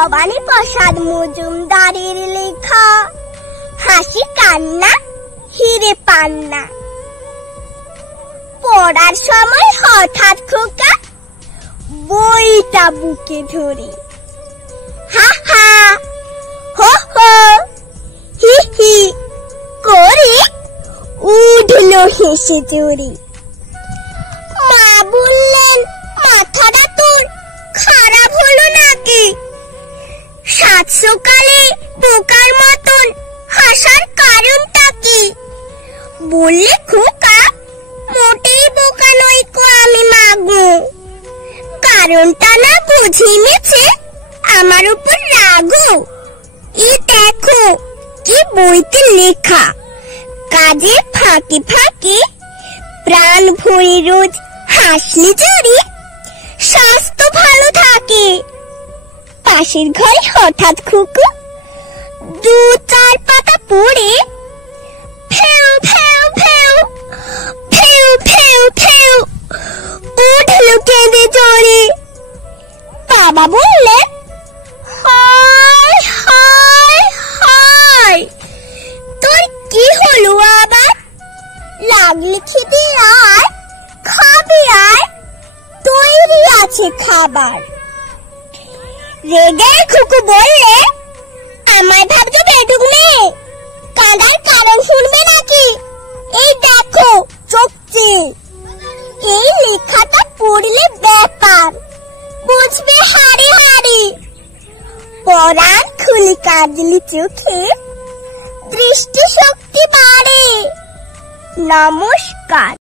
ভবানী প্রসাদ মজুমদারের লেখা হাসি কান্না হিরে পান্না। পড়ার সময় হঠাৎ খোকা বইটা বুকে ধরে হা হা হো হো হি হি করে উঠল হেসে জোরে। মা বললেন, মাথাটা তোর খারাপ হলো নাকি? সাত সকালে বোকার মতন হাসার কারণটা কি? বললে, খোকা মোটেই বোকা নই কো আমি মাগো। কারণটা না বুঝে নিয়েছে আমার উপর রাগো। এই দেখো কি বইতে লেখা, কাজের ফাঁকে ফাঁকে প্রাণ ভরে রোজ হাসলে জোরে স্বাস্থ্য ভালো থাকে। পাশের ঘরে হঠাৎ খুকু দু চার পাতা পড়ে ফেউ ফেউ ফেউ ফেউ ফেউ ফেউ উঠল কেঁদে জোরে। বাবা বললেন, হায় হায় হায়, তোর কি হলো আবার? লাগলে খেতে আয়, খাবে আয়, তৈরি আছে খাবার। রেগে খুকু বললে, আমায় ভাবছো বেটুক নেই, কাঁদার কারণ শুনবে নাকি? এই দেখো চোখছে, এই লেখাটা পড়লে ব্যাপার বুঝবে হাড়ে হাড়ে। পরাণ খুলে কাজলি চোখে দৃষ্টি শক্তি বাড়ে। নমস্কার।